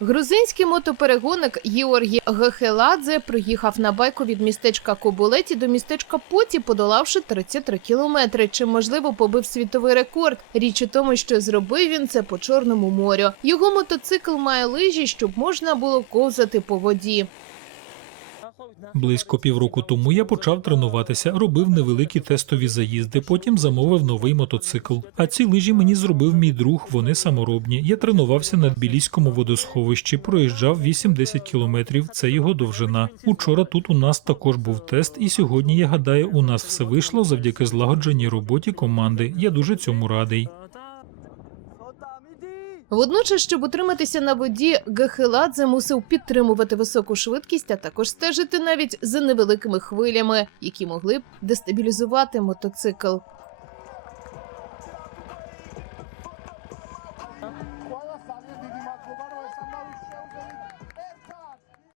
Грузинський мотоперегонник Георгій Гехеладзе приїхав на байку від містечка Кобулеті до містечка Поті, подолавши 33 кілометри. Чи можливо побив світовий рекорд. Річ у тому, що зробив він це по чорному морю. Його мотоцикл має лижі, щоб можна було ковзати по воді. Близько півроку тому я почав тренуватися, робив невеликі тестові заїзди, потім замовив новий мотоцикл. А ці лижі мені зробив мій друг, вони саморобні. Я тренувався на Тбіліському водосховищі, проїжджав 8-10 кілометрів. Це його довжина. Учора тут у нас також був тест, і сьогодні я гадаю, у нас все вийшло завдяки злагодженій роботі команди. Я дуже цьому радий. Водночас, щоб утриматися на воді, Гехеладзе мусив підтримувати високу швидкість, а також стежити навіть за невеликими хвилями, які могли б дестабілізувати мотоцикл.